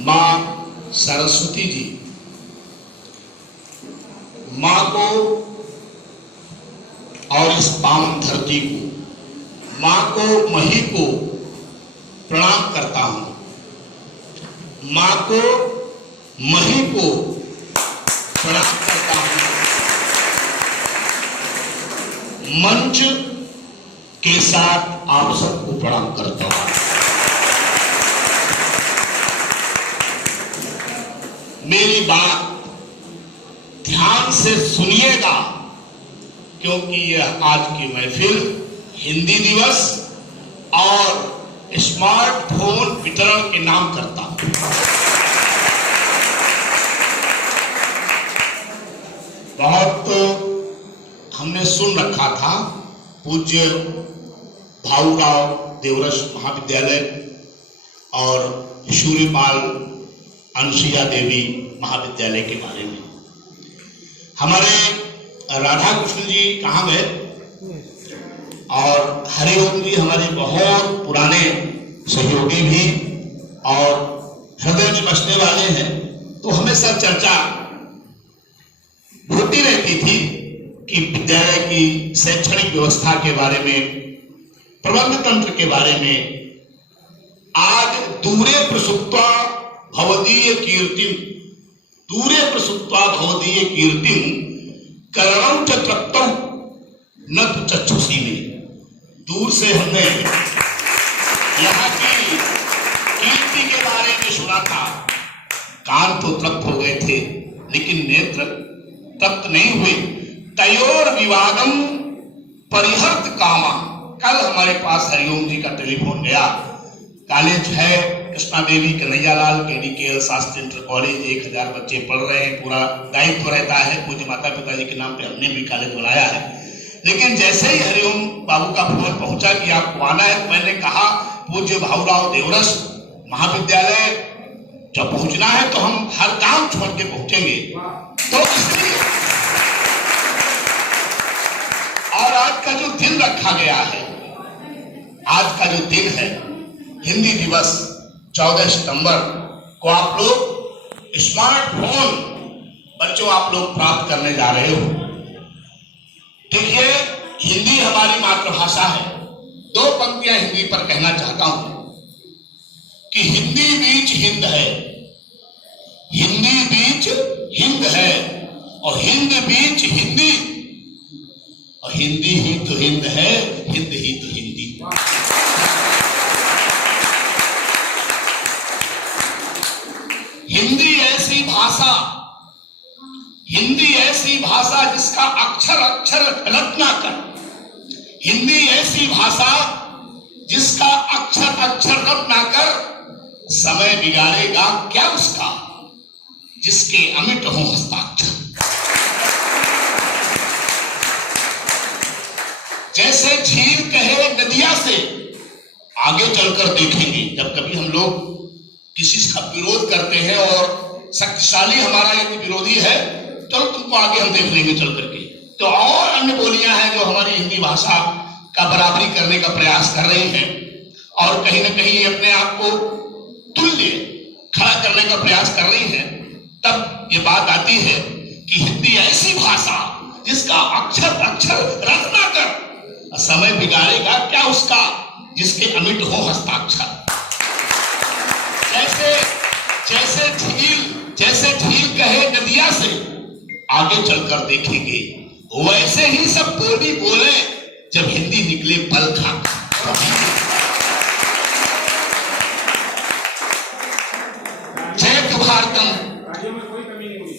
माँ सरस्वती जी माँ को और इस पावन धरती को, माँ को, मही को प्रणाम करता हूं। माँ को, मही को प्रणाम करता हूं। मंच के साथ आप सबको प्रणाम करता हूं। मेरी बात ध्यान से सुनिएगा, क्योंकि यह आज की महफिल हिंदी दिवस और स्मार्टफोन वितरण के नाम करता हूं। बहुत हमने सुन रखा था पूज्य भाऊराव देवरस महाविद्यालय और शूर्यपाल अनुसुईया देवी महाविद्यालय के बारे में। हमारे राधा कृष्ण जी कहाँ गए, और हरिओम जी हमारे बहुत पुराने सहयोगी भी और हृदय में बसने वाले हैं, तो हमेशा चर्चा होती रहती थी कि विद्यालय की शैक्षणिक व्यवस्था के बारे में, प्रबंध तंत्र के बारे में। आज दूरे प्रसुप्त्वा भवदीय कीर्तिम, दूरे प्रसुप्त्वा भवदीय कीर्तिम करणं च तृप्तं न तु चक्षुषी में। दूर से हमने यहाँ की कीर्ति के बारे में सुना था, कान तो तृप्त हो गए थे लेकिन नेत्र तृप्त नहीं हुए। तयोर विवादम परिहर्त कामा। कल हमारे पास हरिओम जी का टेलीफोन गया, कॉलेज है कृष्णा देवी कन्हैयालाल केडीकेएल शास्त्री इंटर कॉलेज, 1000 बच्चे पढ़ रहे हैं, पूरा दायित्व रहता है, पूज्य माता पिताजी के नाम पे हमने भी कॉलेज बनाया है। लेकिन जैसे ही हरिओम बाबू का फोन पहुंचा कि आपको आना है, तो मैंने कहा पूज्य भाऊराव देवरस महाविद्यालय जब पहुंचना है तो हम हर काम छोड़ के पहुंचेंगे। तो इसलिए और आज का जो दिन रखा गया है, आज का जो दिन है हिंदी दिवस 14 सितंबर को, आप लोग स्मार्टफोन बच्चों आप लोग प्राप्त करने जा रहे हो। देखिए, हिंदी हमारी मातृभाषा है। 2 पंक्तियां हिंदी पर कहना चाहता हूं कि हिंदी बीच हिंद है, हिंदी बीच हिंद है, और हिंद बीच हिंदी, और हिंदी ही तो हिंद है, हिंद ही तो हिंदी। हिंदी ऐसी भाषा, हिंदी ऐसी भाषा जिसका अक्षर अक्षर रत्नाकर, हिंदी ऐसी भाषा जिसका अक्षर अक्षर रत्नाकर, समय बिगाड़ेगा क्या उसका जिसके अमिट हो हस्ताक्षर। जैसे झील कहे नदिया से, आगे चलकर देखेंगे जब कभी हम लोग किसी का विरोध करते हैं और शक्तिशाली हमारा यदि विरोधी है, चलो तुमको आगे हम देख लेंगे चल करके। तो और अन्य बोलियां हैं जो हमारी हिंदी भाषा का बराबरी करने का प्रयास कर रही हैं और कहीं ना कहीं अपने आप को तुल्य खड़ा करने का प्रयास कर रही हैं। तब ये बात आती है कि हिंदी ऐसी भाषा जिसका अक्षर अक्षर रत्नाकर, समय बिगाड़ेगा क्या उसका जिसके अमिट हो हस्ताक्षर। जैसे झील कहे नदिया से, आगे चलकर देखेंगे वैसे ही सब बोली बोले जब हिंदी निकले पल खाकर। जयत भारतम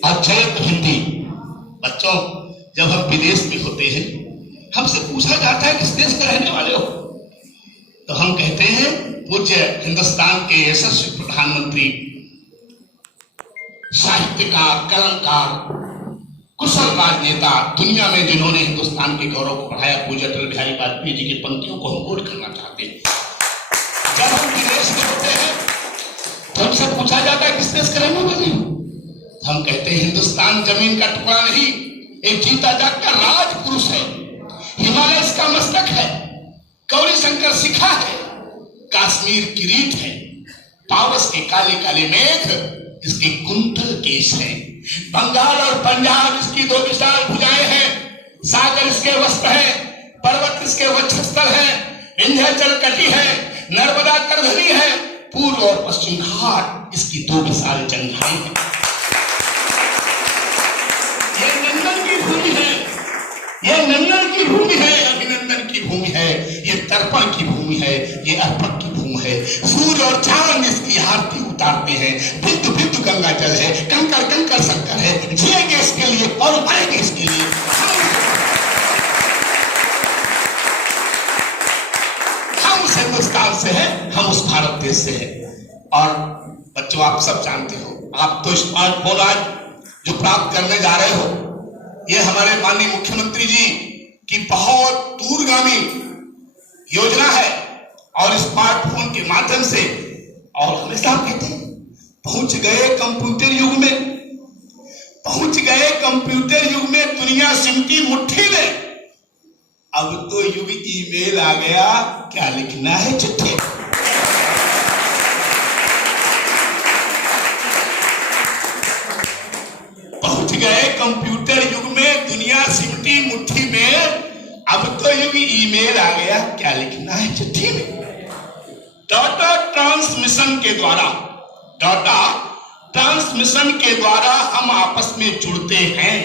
और जयत हिंदी। बच्चों, जब हम विदेश में होते हैं, हमसे पूछा जाता है किस देश के रहने वाले हो, तो हम कहते हैं पूज्य हिंदुस्तान के यशस्वी प्रधानमंत्री, साहित्यकार, कलमकार, कुशल राजनेता, दुनिया में जिन्होंने हिंदुस्तान के गौरव को बढ़ाया, पूज्य अटल बिहारी वाजपेयी जी की पंक्तियों को हम कोट करना चाहते हैं। जब हम विदेश में होते हैं तो हमसे पूछा जाता है किस देश के रहने वाले हो, तो हम कहते हैं हिंदुस्तान जमीन का टुकड़ा नहीं, एक जीता जागता राज पुरुष है। हिमालय इसका मस्तक है, गौरी शंकर शिखा है, कश्मीर किरीट है, पावस के काले काले मेघ इसके कुंतल केश है, बंगाल और पंजाब इसकी दो विशाल भुजाएं हैं, सागर इसके वस्त्र है, पर्वत इसके वक्षस्थल है, विंध्याचल कटी है, नर्मदा करधनी है, पूर्व और पश्चिम घाट इसकी दो विशाल जंघाएं हैं। ये नंदन की भूमि है, ये नंदन की भूमि है, अभिनंदन की भूमि है, ये तर्पण की भूमि है, ये अर्पण की भूमि है। सूरज और चांद इसकी आरती उतारते हैं, बिंदु बिंदु गंगा जल है, कंकड़ कंकड़ शंकर है, जिएंगे इसके लिए और मरेंगे इसके लिए। हम उस हिंदुस्तान से हैं, हम उस भारत देश से हैं। और बच्चों, आप सब जानते हो, आप तो स्मार्टफोन आज जो प्राप्त करने जा रहे हो, ये हमारे माननीय मुख्यमंत्री जी की बहुत दूरगामी योजना है। और स्मार्टफोन के माध्यम से, और हमेशा कहते हैं, पहुंच गए कंप्यूटर युग में, पहुंच गए कंप्यूटर युग में, दुनिया सिमटी मुट्ठी में। अब तो युग ईमेल आ गया, क्या लिखना है चिट्ठी। पहुंच गए कंप्यूटर युग में, दुनिया सिमटी मुट्ठी में। अब तो युग ईमेल आ गया, क्या लिखना है चिट्ठी में। डाटा ट्रांसमिशन के द्वारा, डाटा ट्रांसमिशन के द्वारा हम आपस में जुड़ते हैं।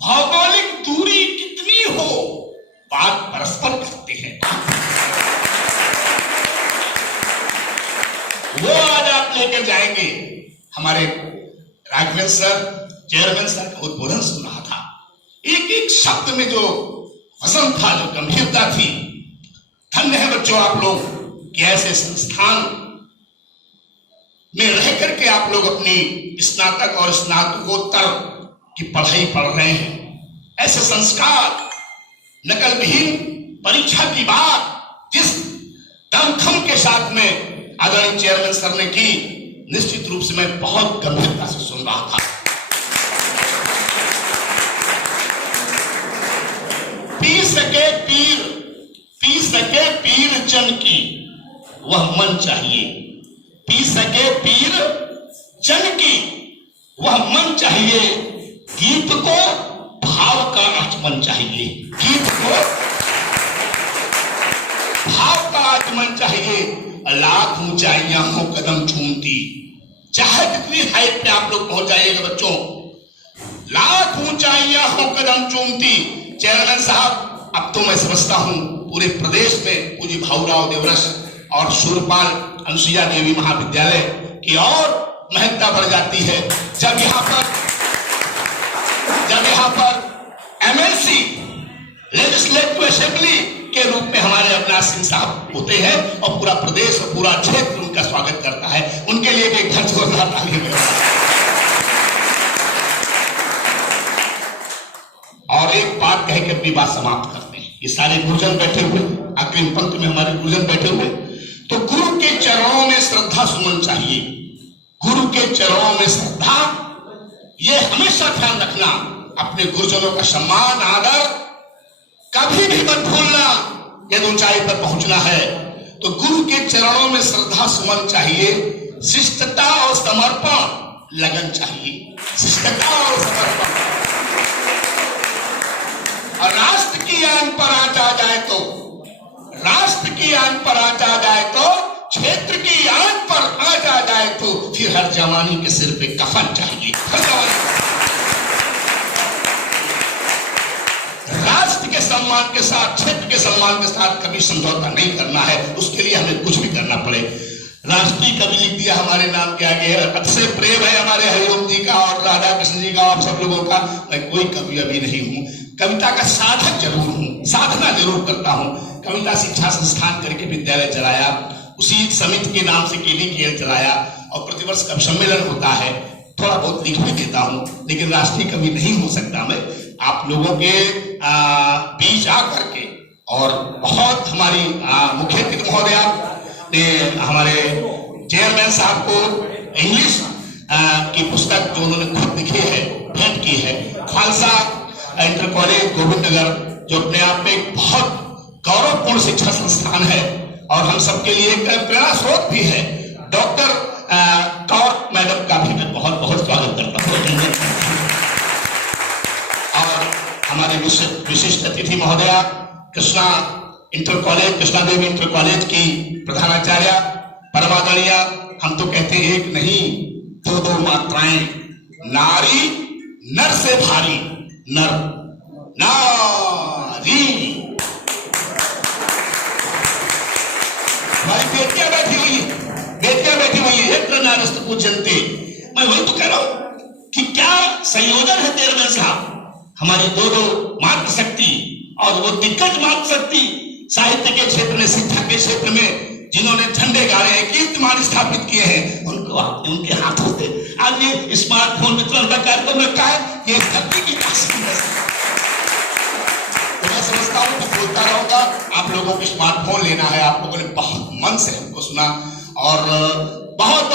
भौगोलिक दूरी कितनी हो, बात परस्पर करते हैं। वो आज आप लेकर जाएंगे। हमारे राघवेंद्र सर, चेयरमैन सर का उद्बोधन सुन रहा था, एक एक शब्द में जो वजन था, जो गंभीरता थी। धन्य है बच्चों आप लोग कि ऐसे संस्थान में रह करके आप लोग अपनी स्नातक और स्नातकोत्तर की पढ़ाई पढ़ रहे हैं। ऐसे संस्कार, नकल विहीन परीक्षा की बात जिस दमखम के साथ में आदरणीय चेयरमैन सर ने की, निश्चित रूप से मैं बहुत गंभीरता से सुन रहा था। पी सके पीर जन की वह मन चाहिए, पी सके पीर जन की वह मन चाहिए, गीत को भाव का आचमन चाहिए, गीत को भाव का आचमन चाहिए। लाख ऊंचाइयां हो कदम चूमती, चाहे जितनी हाइट पे आप लोग पहुंच जाइएगा बच्चों, लाख ऊंचाइयां हो कदम चूमती। चेयरमैन साहब, अब तो मैं समझता हूं पूरे प्रदेश में पूज्य भाऊराव देवरस और शूरपाल अनुसुईया देवी महाविद्यालय की और महत्ता बढ़ जाती है जब यहाँ पर एमएलसी लेजिस्लेटिव असेंबली के रूप में हमारे अविनाश सिंह साहब होते हैं और पूरा प्रदेश और पूरा क्षेत्र उनका स्वागत करता है। उनके लिए भी एक घर जोरदार ताली बजाएं। और एक बात कह के अपनी बात समाप्त करते हैं। ये सारे गुरुजन बैठे हुए, अग्रिम पंक्ति में हमारे गुरुजन बैठे हुए, तो गुरु के चरणों में श्रद्धा सुमन चाहिए। गुरु के चरणों में श्रद्धा, ये हमेशा ध्यान रखना, अपने गुरुजनों का सम्मान आदर कभी भी मत भूलना। यदि ऊंचाई पर पहुंचना है तो गुरु के चरणों में श्रद्धा सुमन चाहिए, शिष्टता और समर्पण लगन चाहिए, शिष्टता और समर्पण। और राष्ट्र की आन पर आंच आ जाए तो, राष्ट्र की आन पर आंच आ जाए तो, क्षेत्र की आन पर आंच आ जाए तो, फिर हर जवानी के सिर पे कफन चाहिए। राष्ट्र के सम्मान के साथ, क्षेत्र के सम्मान के साथ कभी समझौता नहीं करना है, उसके लिए हमें कुछ भी करना पड़े। राष्ट्रीय कवि लिख दिया हमारे नाम के आगे, अतिशय प्रेम है हमारे हरिओम जी का और राधा कृष्ण जी का, आप सब लोगों का। मैं कोई कवि अभी नहीं हूँ, कविता का साधक जरूर हूँ, साधना जरूर करता हूँ। कविता शिक्षा संस्थान करके विद्यालय चलाया, उसी समिति के नाम से KD चलाया, और प्रतिवर्ष कवि सम्मेलन होता है, थोड़ा बहुत लिख भी देता हूँ, लेकिन राष्ट्रीय कवि नहीं हो सकता मैं। आप लोगों के बीच आकर के, और बहुत हमारी मुख्य अतिथि महोदया ने हमारे चेयरमैन साहब को इंग्लिश की पुस्तक जो उन्होंने खुद लिखी है भेंट की है, खालसा इंटर कॉलेज गोविंद नगर, जो अपने आप में एक बहुत गौरवपूर्ण शिक्षा संस्थान है और हम सबके लिए एक प्रेरणा स्रोत भी है। डॉक्टर कौर मैडम का भी मैं बहुत बहुत स्वागत करता हूँ। और हमारे विशिष्ट अतिथि महोदया कृष्णा देवी इंटर कॉलेज की प्रधानाचार्य परमादरणीय, हम तो कहते हैं एक नहीं दो मात्राएं, नारी नर से भारी, नर नारी। हमारी बेटियां बैठी हुई है, एक नारस्त पूजन्ते। मैं वही तो कह रहा हूं कि क्या संयोजन है 13वें साहब। हमारी दो मातृशक्ति, और वो दिग्गज मातृशक्ति साहित्य के क्षेत्र में, शिक्षा के क्षेत्र में जिन्होंने झंडे गाड़े हैं, कीर्तिमान स्थापित किए हैं, उनको आपने उनके हाथों से आज ये स्मार्टफोन वितरण का कार्यक्रम रखा है, ये धरती की तासीर है। तो मैं समझता हूं कि बोलता रहूंगा। आप लोगों को स्मार्टफोन लेना है, आप लोगों ने बहुत मन से हमको सुना और बहुत